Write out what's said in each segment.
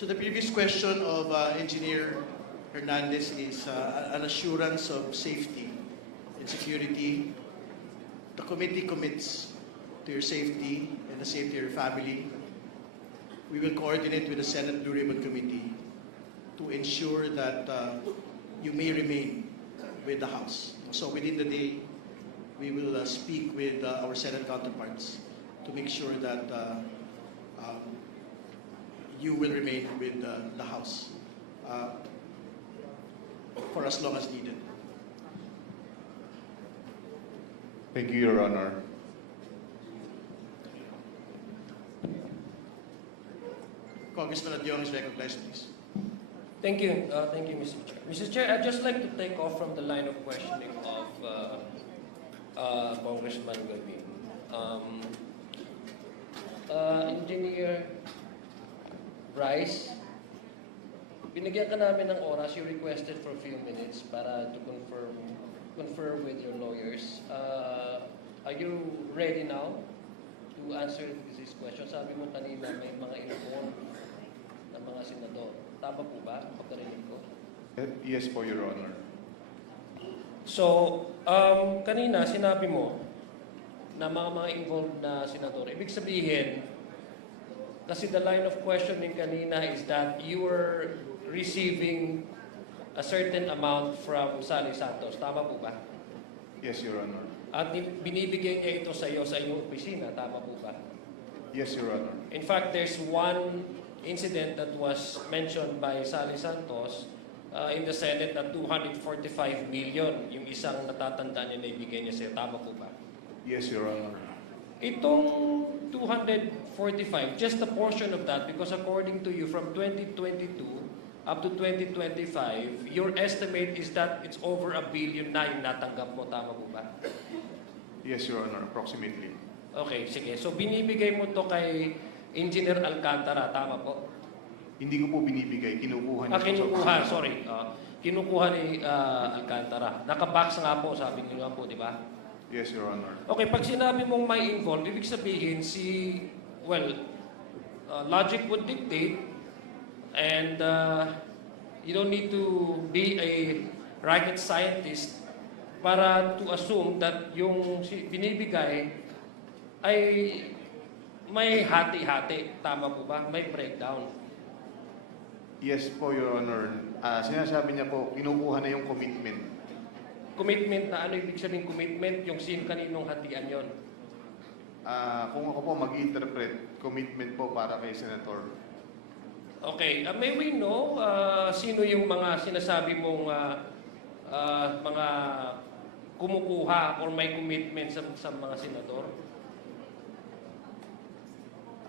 So the previous question of Engineer Hernandez is an assurance of safety and security. The committee commits to your safety and the safety of your family. We will coordinate with the Senate Blue Ribbon Committee to ensure that you may remain with the House. So within the day, we will speak with our Senate counterparts to make sure that you will remain with the House for as long as needed. Thank you, Your Honor. Congressman Adyong is recognized, please. Thank you, Mr. Chair. Mr. Chair, I'd just like to take off from the line of questioning of Congressman Garbin. Engineer Bryce, binigyan ka namin ng oras. You requested for a few minutes para to confer with your lawyers. Are you ready now to answer this question? Sabi mo kanina may mga inform ng mga senador. Tama po ba? Pagkarinig ko. Yes po, Your Honor. So, kanina sinabi mo na mga involved na senador. Ibig sabihin, kasi the line of questioning kanina is that you were receiving a certain amount from Sally Santos. Tama po ba? Yes, Your Honor. At binibigay niya ito sa iyo sa iyong opisina. Tama po ba? Yes, Your Honor. In fact, there's one incident that was mentioned by Sally Santos in the Senate na 245 million yung isang natatanda niya na ibigay niya sa'yo. Tama po ba? Yes, Your Honor. Itong 245, just a portion of that, because according to you, from 2022 up to 2025, your estimate is that it's over $1 billion na yung natanggap mo. Tama po ba? Yes, Your Honor. Approximately. Okay, sige. So binibigay mo to kay Engineer Alcantara. Tama po? Hindi ko po binibigay. Kinukuha niya po Kinukuha, sa sorry. Kinukuha ni Alcantara. Nakabox nga po, sabi niyo nga po, di ba? Yes, Your Honor. Okay, pag sinabi mong may involved, ibig sabihin logic would dictate and you don't need to be a rocket scientist para to assume that yung binibigay ay may hati-hati. Tama po ba? May breakdown. Yes po, Your Honor. Sinasabi niya po, kinukuha na yung commitment. Commitment na ano ibig sabihin commitment? Yung kaninong hatian yon? Kung ako po mag-interpret, commitment po para kay Senator. Okay. May we know sino yung mga sinasabi mong mga kumukuha or may commitment sa mga senador?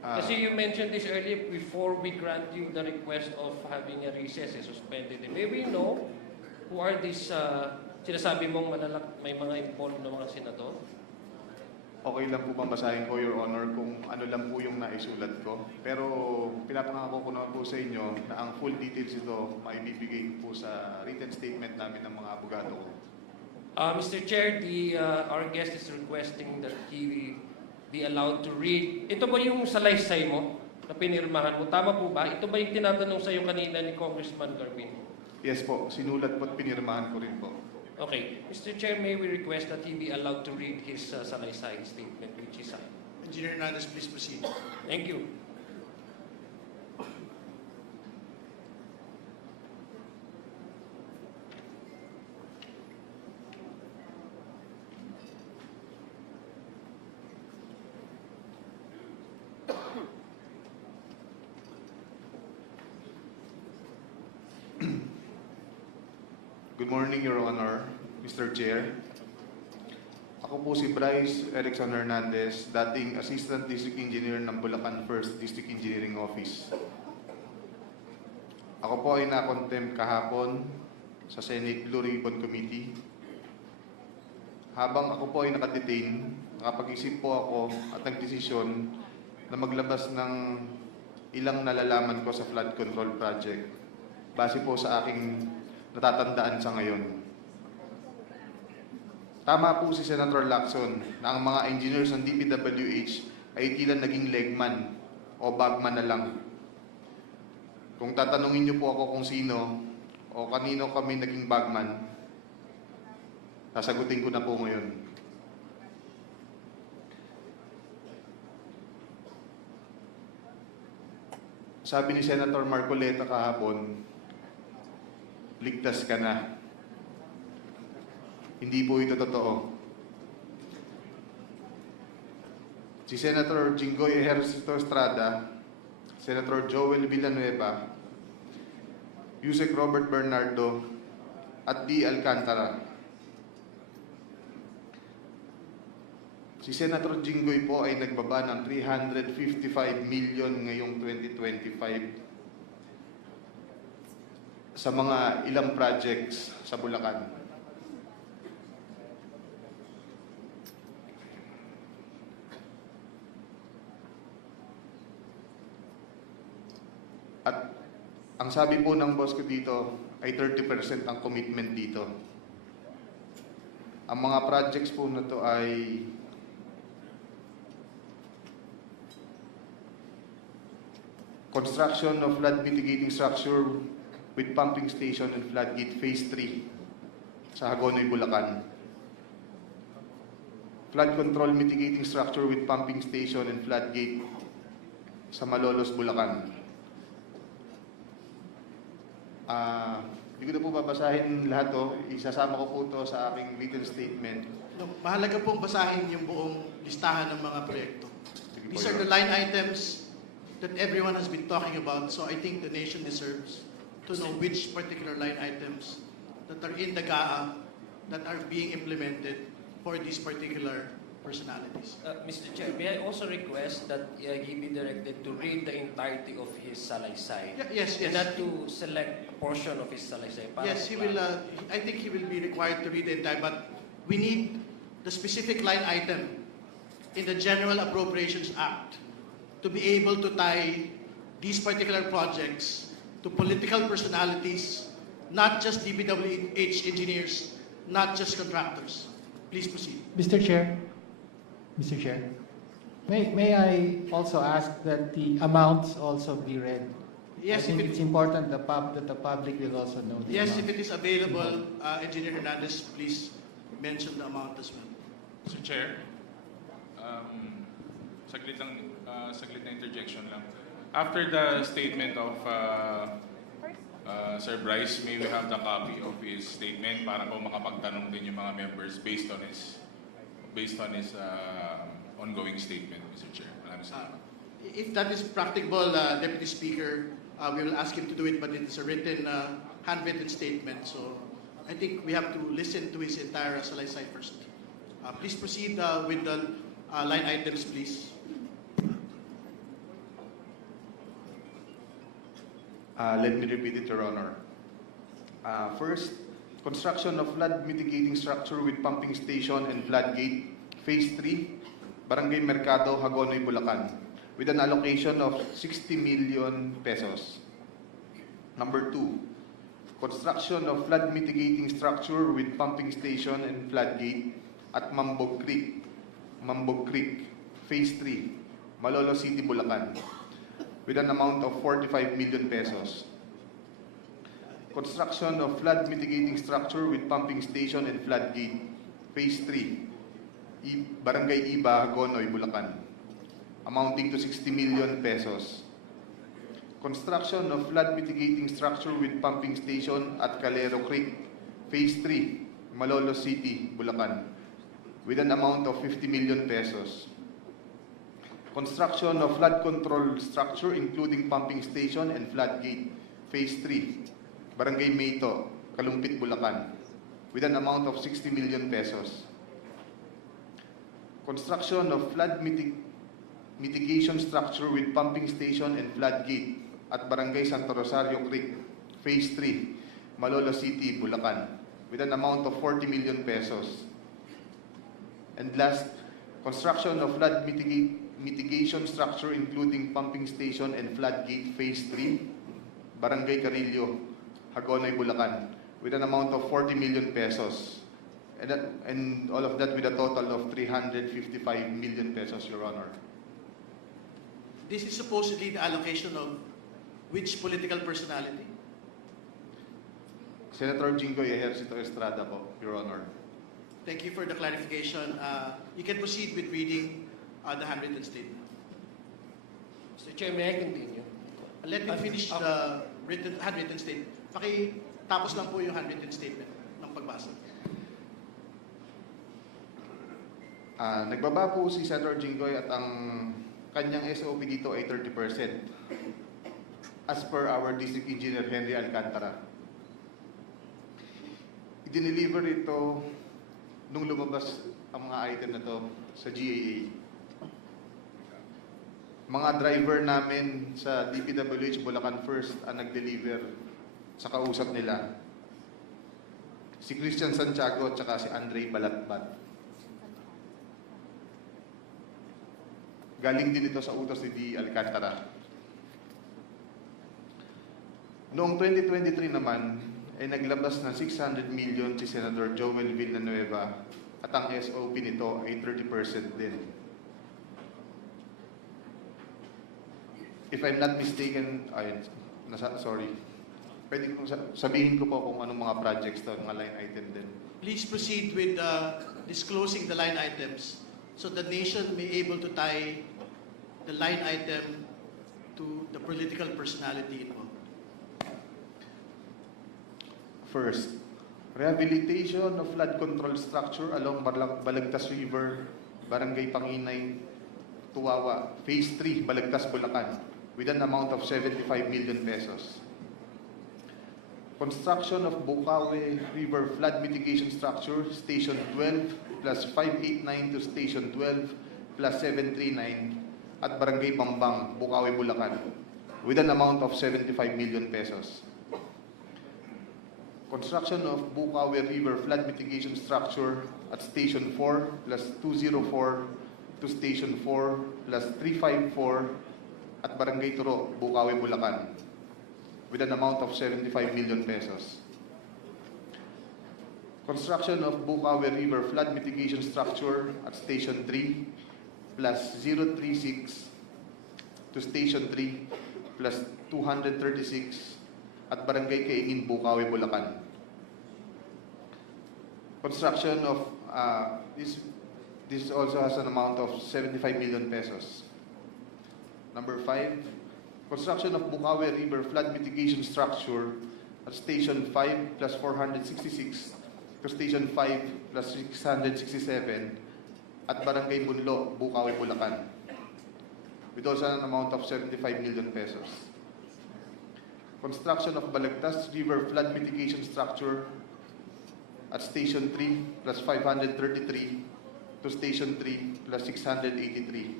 Kasi you mentioned this earlier before we grant you the request of having a recess suspended. May we know who are these sinasabi mong may mga involved na mga senador? Okay lang po ba basahin ko, Your Honor, kung ano lang po yung naisulat ko? Pero pinapangako ko naman po sa inyo na ang full details ito maibibigay po sa written statement namin ng mga abogado ko. Mr. Chair, our guest is requesting that he be allowed to read. Ito ba yung salaysay mo na pinirmahan mo? Tama po ba? Ito ba yung tinatanong sa iyo kanina ni Congressman Garbin? Yes po, sinulat po at pinirmahan ko rin po. Okay. Mr. Chair, may we request that he be allowed to read his salaysay statement which is signed. Engineer Hernandez, please proceed. Thank you. Good morning, Your Honor, Mr. Chair. Ako po si Bryce Erickson Hernandez, dating Assistant District Engineer ng Bulacan 1st District Engineering Office. Ako po ay na-contempt kahapon sa Senate Blue Ribbon Committee. Habang ako po ay nakadetain, nakapag-isip po ako at nagdesisyon na maglabas ng ilang nalalaman ko sa flood control project base po sa aking natatandaan sa ngayon. Tama po si Senator Lacson na ang mga engineers ng DPWH ay tila naging legman o bagman na lang. Kung tatanungin niyo po ako kung sino o kanino kami naging bagman, sasagutin ko na po ngayon. Sabi ni Senator Marcoleta kahapon, ligtas ka na. Hindi po ito totoo. Si Senator Jinggoy Ejercito Estrada, Senator Joel Villanueva, Yusek Robert Bernardo, at D. Alcantara. Si Senator Jinggoy po ay nagbaba ng 355 million ngayong 2025 sa mga ilang projects sa Bulacan. At ang sabi po ng boss ko dito ay 30% ang commitment dito. Ang mga projects po na to ay construction of flood mitigating structure with pumping station and floodgate phase 3 sa Hagonoy, Bulacan. Flood control mitigating structure with pumping station and floodgate sa Malolos, Bulacan. Hindi ko na po babasahin lahat to. Isasama ko po to sa aking written statement. No, mahalaga pong basahin yung buong listahan ng mga proyekto. Sige po, These are Your the line items that everyone has been talking about, so I think the nation deserves to know which particular line items that are in the GAA that are being implemented for these particular personalities. Mr. Chair, may I also request that he be directed to read the entirety of his salaysay? Yes, And yes. not to select portion of his salaysay. Para Yes, he po- will. I think he will be required to read the entire, but we need the specific line item in the General Appropriations Act to be able to tie these particular projects to political personalities, not just DPWH engineers, not just contractors. Please proceed. Mr. Chair, may I also ask that the amounts also be read? Yes, I think if it- it's important that the public will also know the Yes, amount. if it is available, Engineer Hernandez, please mention the amount as well. Mr. Chair, saglit na interjection lang. After the statement of Sir Bryce, may we have the copy of his statement para po makapagtanong din yung mga members based on his ongoing statement, Mr. Chair. Maraming salamat. If that is practicable, Deputy Speaker, we will ask him to do it, but it is a written, handwritten statement. So I think we have to listen to his entire salaysay first. Please proceed with the line items, please. Let me repeat it, Your Honor. First, construction of flood mitigating structure with pumping station and floodgate, phase 3, Barangay Mercado, Hagonoy, Bulacan, with an allocation of 60 million pesos. Number 2, construction of flood mitigating structure with pumping station and floodgate at Mambog Creek, phase 3, Malolo City, Bulacan, with an amount of 45 million pesos. Construction of flood mitigating structure with pumping station and floodgate, phase 3, Barangay Iba, Hagonoy, Bulacan, amounting to 60 million pesos. Construction of flood mitigating structure with pumping station at Calero Creek, phase 3, Malolo City, Bulacan, with an amount of 50 million pesos. Construction of flood control structure including pumping station and floodgate, phase 3, Barangay Mayto, Kalumpit, Bulacan, with an amount of 60 million pesos. Construction of flood mitigation structure with pumping station and floodgate at Barangay Santo Rosario Creek, phase 3, Malolo City, Bulacan, with an amount of 40 million pesos. And last, construction of flood mitigation structure including pumping station and floodgate, phase 3, Barangay Carillo, Hagonoy, Bulacan, with an amount of 40 million pesos. And all of that with a total of 355 million pesos, Your Honor. This is supposedly the allocation of which political personality? Senator Jinggoy Ejercito Estrada po, Your Honor. Thank you for the clarification. You can proceed with reading the handwritten statement. Mr. Chair, may I continue? Let me finish the handwritten statement. Tapos lang po yung handwritten statement ng pagbasa. Nagbaba po si Senator Jinggoy at ang kanyang SOP dito ay 30%. As per our District Engineer Henry Alcantara. I-deliver ito nung lumabas ang mga item na to sa GAA. Mga driver namin sa DPWH Bulacan First ang nag-deliver sa kausap nila. Si Christian Santiago at saka si Andre Balatbat. Galing din ito sa utos ni D. Alcantara. Noong 2023 naman, ay naglabas ng 600 million si Senator Joel Villanueva at ang SOP nito ay 30% din. If I'm not mistaken, sorry. Pwede kong sabihin ko po kung anong mga projects to, mga line item din. Please proceed with disclosing the line items so the nation may able to tie the line item to the political personality involved. First, rehabilitation of flood control structure along Balagtas River, Barangay Panginay, Tuwawa, Phase 3, Balagtas, Bulacan, with an amount of 75 million pesos. Construction of Bukawi River Flood Mitigation Structure, Station 12 plus 589 to Station 12 plus 739 at Barangay Bambang, Bukawi, Bulacan, with an amount of 75 million pesos. Construction of Bukawi River Flood Mitigation Structure at Station 4 plus 204 to Station 4 plus 354 at Barangay Turo, Bukawi, Bulacan, with an amount of 75 million pesos. Construction of Bukawi River Flood Mitigation Structure at Station 3 plus 036 to Station 3 plus 236 at Barangay Kaingin, Bukawi, Bulacan. Construction of this also has an amount of 75 million pesos. Number 5, construction of Bukawi River Flood Mitigation Structure at Station 5 plus 466 to Station 5 plus 667 at Barangay Bunlo, Bukawi, Bulacan, with also an amount of 75 million pesos. Construction of Balagtas River Flood Mitigation Structure at Station 3 plus 533 to Station 3 plus 683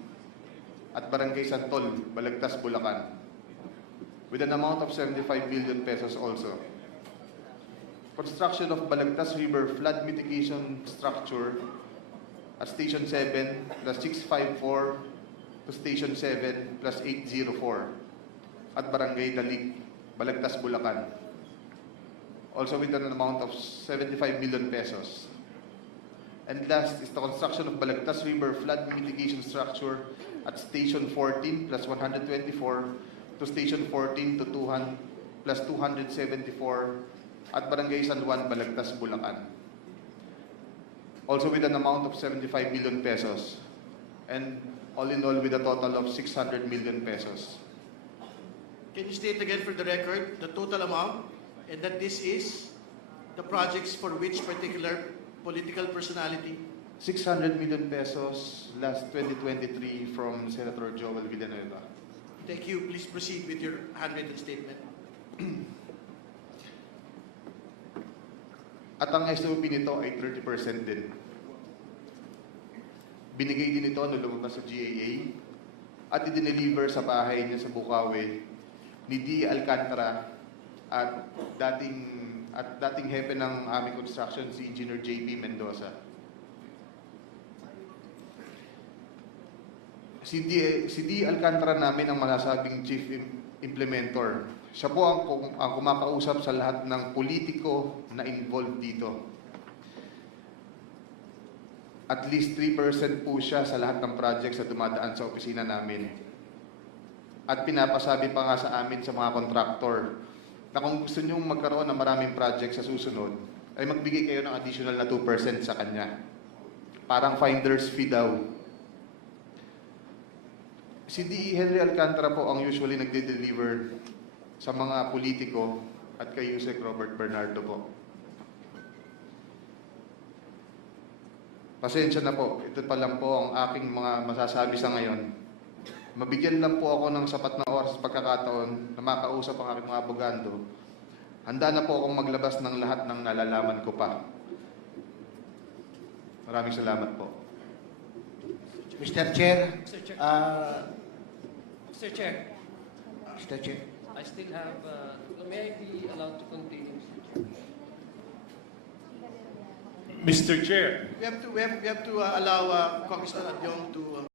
at Barangay Santol, Balagtas, Bulacan, with an amount of 75 million pesos also. Construction of Balagtas River Flood Mitigation Structure at Station 7 plus 654 to Station 7 plus 804 at Barangay Dalig, Balagtas, Bulacan, also with an amount of 75 million pesos. And last is the construction of Balagtas River Flood Mitigation Structure at Station 14 plus 124 to Station 14 to 200 plus 274 at Barangay San Juan, Balagtas, Bulacan, also with an amount of 75 million pesos. And all in all with a total of 600 million pesos. Can you state again for the record the total amount and that this is the projects for which particular political personality? 600 million pesos last 2023 from Senator Joel Villanueva. Thank you. Please proceed with your handwritten statement. At ang SOP nito ay 30% din. Binigay din ito nung lumabas sa GAA at i-deliver sa bahay niya sa Bukawi ni D. Alcantara at dating hepe ng aming construction si Engineer JP Mendoza. Si D. Alcantara namin ang masasabing chief implementor. Siya po ang kumakausap sa lahat ng politiko na involved dito. At least 3% po siya sa lahat ng projects na dumadaan sa opisina namin. at pinapasabi pa nga sa amin sa mga kontraktor na kung gusto nyo magkaroon ng maraming project sa susunod, ay magbigay kayo ng additional na 2% sa kanya. Parang finder's fee daw. Si D. Henry Alcantara po ang usually nagde-deliver sa mga politiko at kay Yusek Robert Bernardo po. Pasensya na po, ito pa lang po ang aking mga masasabi sa ngayon. Mabigyan lang po ako ng sapat na oras at pagkakataon na makausap ang aking mga abogado. Handa na po akong maglabas ng lahat ng nalalaman ko pa. Maraming salamat po. Mr. Chair, Mr. Chair. uh, Mr. Chair, Mr. Chair, I still have, may I be allowed to continue, Mr. Chair? Mr. Chair, We have to allow Congressman Adyong to